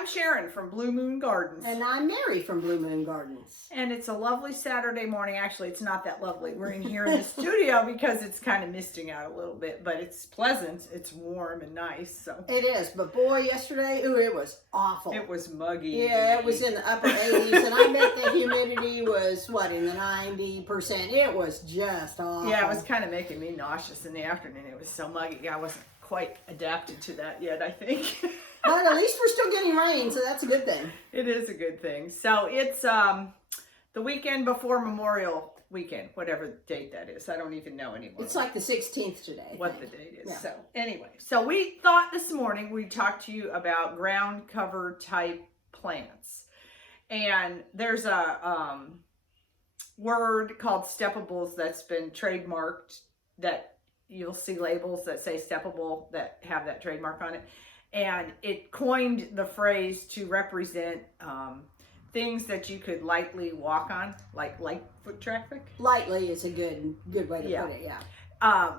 I'm Sharon from Blue Moon Gardens. And I'm Mary from Blue Moon Gardens. And it's a lovely Saturday morning. Actually, it's not that lovely. We're in here in the studio because it's kind of misting out a little bit, but it's pleasant. It's warm and nice. So it is. But boy, yesterday, ooh, it was awful. It was muggy. Yeah, it was in the upper 80s, and I bet the humidity was, what, in the 90%. It was just awful. Yeah, it was kind of making me nauseous in the afternoon. It was so muggy. I wasn't quite adapted to that yet, I think. But at least we're still getting rain, so that's a good thing. It is a good thing. So it's the weekend before Memorial Weekend, whatever date that is. I don't even know anymore. It's like the 16th today. What the date is. Yeah. So anyway, so we thought this morning we'd talk to you about ground cover type plants. And there's a word called steppables that's been trademarked, that you'll see labels that say steppable that have that trademark on it. And it coined the phrase to represent things that you could lightly walk on, like light foot traffic. Lightly is a good way to put it, yeah.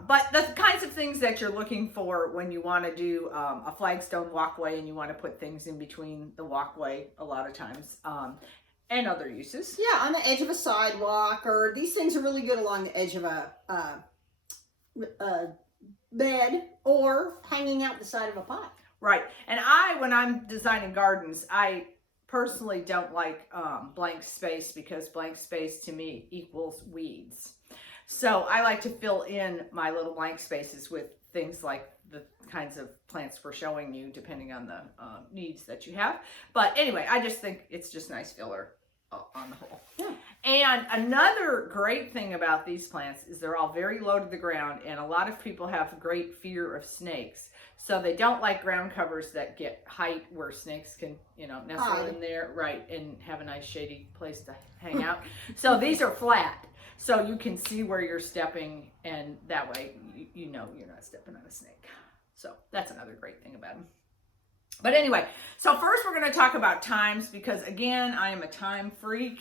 But the kinds of things that you're looking for when you want to do a flagstone walkway and you want to put things in between the walkway a lot of times, and other uses. Yeah, on the edge of a sidewalk, or these things are really good along the edge of a bed or hanging out the side of a pot. Right. And when I'm designing gardens, I personally don't like blank space, because blank space to me equals weeds. So I like to fill in my little blank spaces with things like the kinds of plants we're showing you, depending on the needs that you have. But anyway, I just think it's just nice filler on the whole. Yeah. And another great thing about these plants is they're all very low to the ground, and a lot of people have great fear of snakes. So they don't like ground covers that get height where snakes can, nestle in there, right, and have a nice shady place to hang out. So these are flat, so you can see where you're stepping, and that way you know you're not stepping on a snake. So that's another great thing about them. But anyway, so first we're going to talk about times, because again, I am a time freak.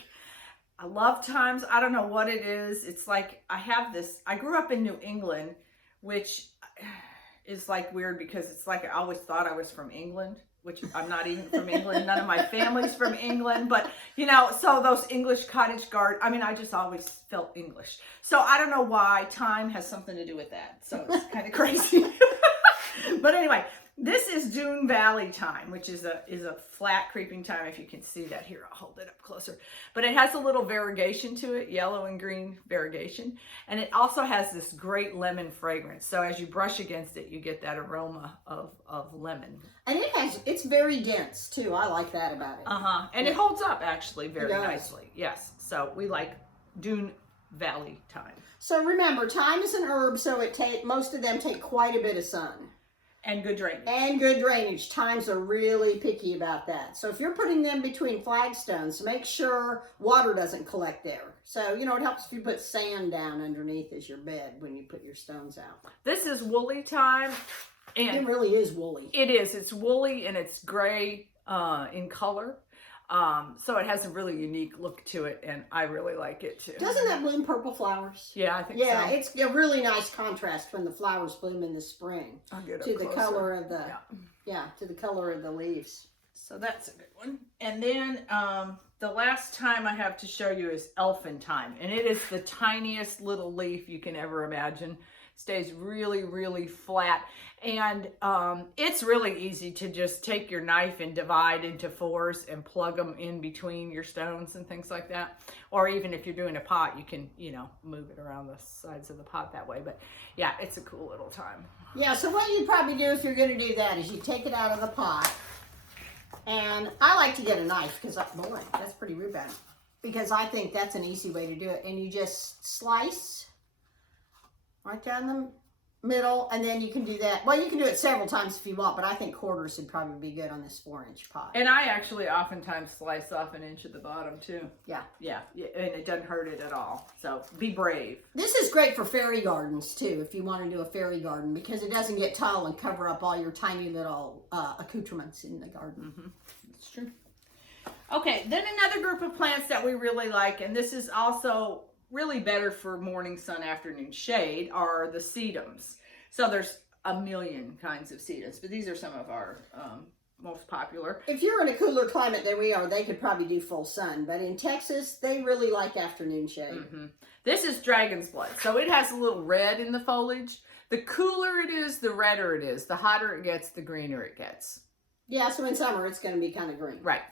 I love times. I don't know what it is. It's like I grew up in New England, which is like weird, because it's like I always thought I was from England, which I'm not even from England. None of my family's from England, but so those English cottage garden, I just always felt English. So I don't know why time has something to do with that. So it's kind of crazy. But anyway, this is Doone Valley thyme, which is a flat creeping thyme. If you can see that here, I'll hold it up closer. But it has a little variegation to it, yellow and green variegation. And it also has this great lemon fragrance. So as you brush against it, you get that aroma of lemon. And it's very dense too. I like that about it. And it holds up actually very nicely. Yes. So we like Doone Valley thyme. So remember, thyme is an herb, so most of them take quite a bit of sun. And good drainage. And good drainage. Thymes are really picky about that. So if you're putting them between flagstones, make sure water doesn't collect there. So, it helps if you put sand down underneath as your bed when you put your stones out. This is woolly thyme. And it really is woolly. It is. It's woolly and it's gray in color. So it has a really unique look to it, and I really like it too. Doesn't that bloom purple flowers? Yeah, I think so. Yeah, it's a really nice contrast when the flowers bloom in the spring to the color of the to the color of the leaves. So that's a good one. And then the last time I have to show you is Elfin Time, and it is the tiniest little leaf you can ever imagine. Stays really, really flat, and it's really easy to just take your knife and divide into fours and plug them in between your stones and things like that. Or even if you're doing a pot, you can, move it around the sides of the pot that way. But yeah, it's a cool little time. Yeah, so what you'd probably do if you're going to do that is you take it out of the pot, and I like to get a knife, because, boy, that's pretty rude bad, because I think that's an easy way to do it. And you just slice right down the middle, and then you can do that. Well, you can do it several times if you want, but I think quarters would probably be good on this 4-inch pot. And I actually oftentimes slice off an inch at the bottom too. Yeah. Yeah, and it doesn't hurt it at all. So be brave. This is great for fairy gardens too, if you want to do a fairy garden, because it doesn't get tall and cover up all your tiny little accoutrements in the garden. That's true. Okay, then another group of plants that we really like, and this is also really better for morning sun, afternoon shade, are the sedums. So there's a million kinds of sedums, but these are some of our most popular. If you're in a cooler climate than we are, they could probably do full sun. But in Texas, they really like afternoon shade. Mm-hmm. This is dragon's blood. So it has a little red in the foliage. The cooler it is, the redder it is. The hotter it gets, the greener it gets. Yeah, so in summer, it's going to be kind of green. Right.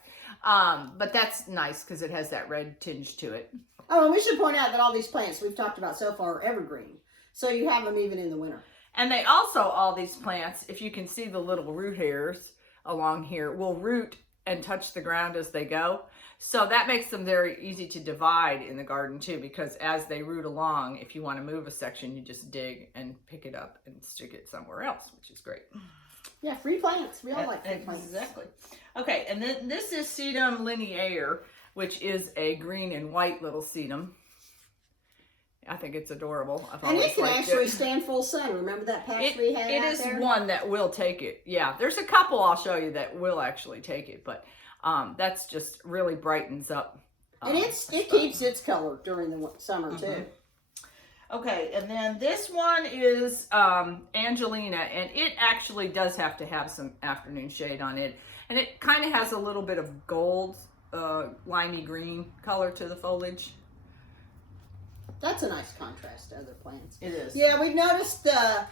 But that's nice because it has that red tinge to it. Oh, and we should point out that all these plants we've talked about so far are evergreen. So you have them even in the winter. And they also, all these plants, if you can see the little root hairs along here, will root and touch the ground as they go. So that makes them very easy to divide in the garden too, because as they root along, if you want to move a section, you just dig and pick it up and stick it somewhere else, which is great. Yeah, free plants. We all like free plants. Exactly. Okay, and then this is Sedum Linear, which is a green and white little sedum. I think it's adorable. And it can actually stand full sun. Remember that patch we had It out is there? one that will take it. Yeah, there's a couple I'll show you that will actually take it, but that's just really brightens up. And it keeps its color during the summer too. Okay, and then this one is Angelina, and it actually does have to have some afternoon shade on it. And it kind of has a little bit of gold, limey green color to the foliage. That's a nice contrast to other plants. It is. Yeah, we've noticed the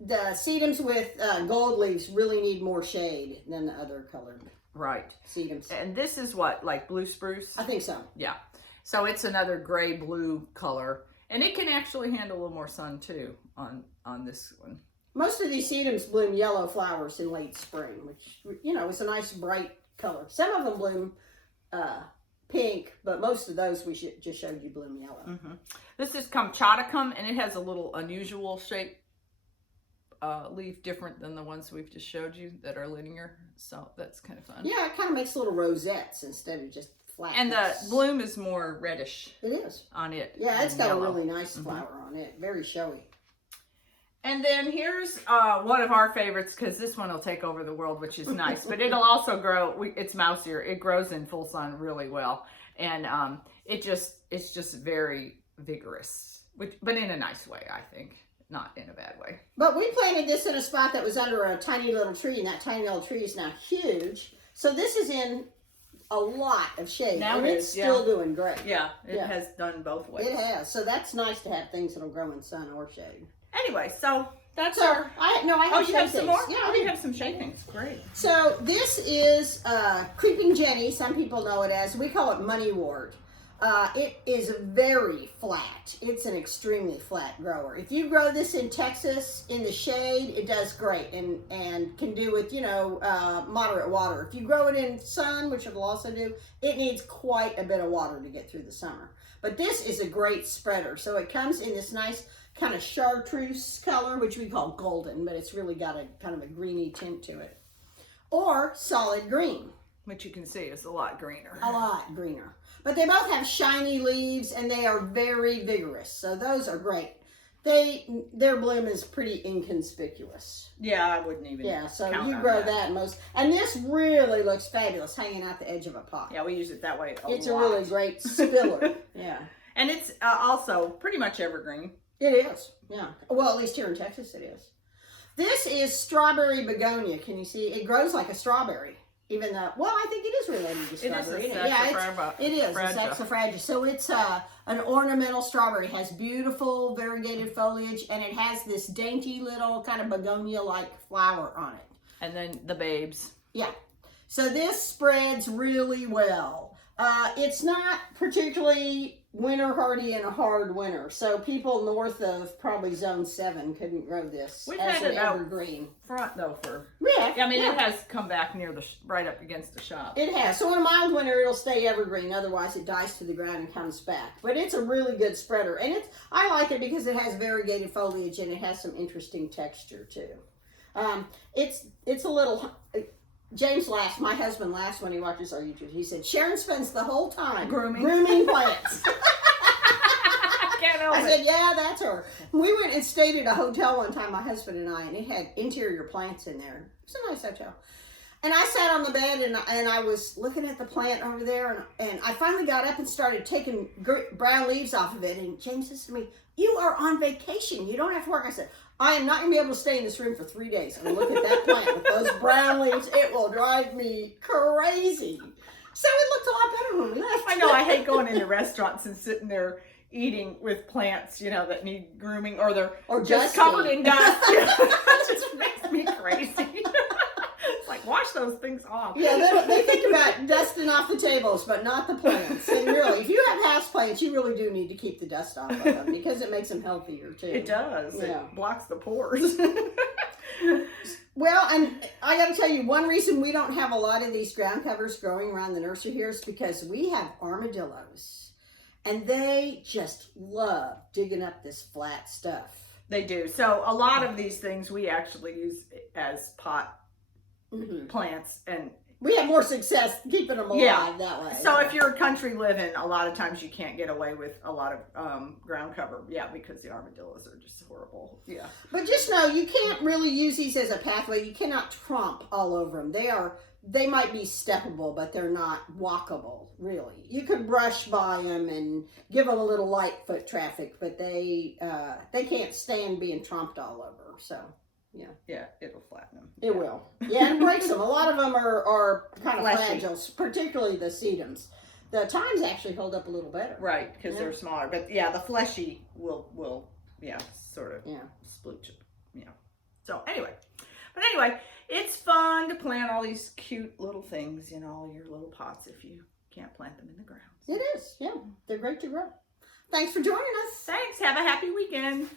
sedums with gold leaves really need more shade than the other colored Right. sedums. And this is what, like blue spruce? I think so. Yeah. So it's another gray-blue color. And it can actually handle a little more sun too on this one. Most of these sedums bloom yellow flowers in late spring, which, you know, is a nice bright color. Some of them bloom pink, but most of those we just showed you bloom yellow. This is Kamchaticum, and it has a little unusual shape leaf, different than the ones we've just showed you that are linear. So that's kind of fun. Yeah, it kind of makes little rosettes instead of just flat. And the bloom is more reddish. It is. On it. Yeah, it's got yellow. a really nice flower on it. Very showy. And then here's one of our favorites, because this one will take over the world, which is nice. But it'll also grow, it's mousier. It grows in full sun really well. And it's just very vigorous, but in a nice way, I think. Not in a bad way. But we planted this in a spot that was under a tiny little tree, and that tiny little tree is now huge. So this is in a lot of shade, now and it's still doing great. Yeah, it has done both ways. It has. So that's nice to have things that'll grow in sun or shade. Anyway, so that's So our... I have Oh, you have some things. more? Yeah, Oh, you have some shade things. Great. So this is Creeping Jenny. Some people know it as. We call it moneywort. It is very flat. It's an extremely flat grower. If you grow this in Texas in the shade, it does great and can do with, you know, moderate water. If you grow it in sun, which it'll also do, it needs quite a bit of water to get through the summer. But this is a great spreader. So it comes in this nice kind of chartreuse color, which we call golden, but it's really got a kind of a greeny tint to it. Or solid green. Which you can see is a lot greener. A lot greener. But they both have shiny leaves and they are very vigorous. So those are great. Their bloom is pretty inconspicuous. Yeah, I wouldn't even. Yeah, so count you on grow that most. And this really looks fabulous hanging out the edge of a pot. Yeah, we use it that way. It's a really great spiller. Yeah. And it's also pretty much evergreen. It is. Yeah. Well, at least here in Texas it is. This is strawberry begonia. Can you see? It grows like a strawberry. Even though, well, I think it is related to strawberry. It is a it is a saxifraga. So it's an ornamental strawberry. It has beautiful variegated foliage, and it has this dainty little kind of begonia-like flower on it. And then the babes. Yeah. So this spreads really well. It's not particularly winter hardy in a hard winter. So people north of probably zone 7 couldn't grow this We've as had an it out evergreen. Front though for Yeah. I mean it has come back near the right up against the shop. It has. So in a mild winter, it'll stay evergreen. Otherwise, it dies to the ground and comes back. But it's a really good spreader. And I like it because it has variegated foliage and it has some interesting texture too. It's a little... James laughs. My husband laughs when he watches our YouTube. He said, Sharon spends the whole time grooming plants. I said, yeah, that's her. We went and stayed at a hotel one time, my husband and I, and it had interior plants in there. It was a nice hotel. And I sat on the bed and I was looking at the plant over there, and I finally got up and started taking brown leaves off of it. And James says to me, you are on vacation. You don't have to work. I said, I am not going to be able to stay in this room for 3 days and look at that plant with those brown leaves. It will drive me crazy. So it looked a lot better when we left. I know, I hate going into restaurants and sitting there eating with plants, you know, that need grooming, or they're just covered in dust. It just makes me crazy. It's like, wash those things off. Yeah, they think about dusting off the tables, but not the plants. And really, if you have house plants, you really do need to keep the dust off of them because it makes them healthier too. It does. Yeah. It blocks the pores. Well, and I got to tell you, one reason we don't have a lot of these ground covers growing around the nursery here is because we have armadillos. And they just love digging up this flat stuff. They do. So a lot of these things we actually use as pot plants, and we have more success keeping them alive that way. So if you're country living, a lot of times you can't get away with a lot of ground cover, because the armadillos are just horrible. Yeah. But just know, you can't really use these as a pathway. You cannot tromp all over them. They might be steppable, but they're not walkable, really. You could brush by them and give them a little light foot traffic, but they can't stand being tromped all over. So, yeah. Yeah, it'll flatten them. It will. Yeah, and it breaks them. A lot of them are kind of fragile, particularly the sedums. The times actually hold up a little better. Right, because they're smaller. But yeah, the fleshy will sort of splooch it. Yeah. So anyway. But anyway, it's fun to plant all these cute little things in all your little pots if you can't plant them in the ground. It is, yeah. They're great to grow. Thanks for joining us. Thanks. Have a happy weekend.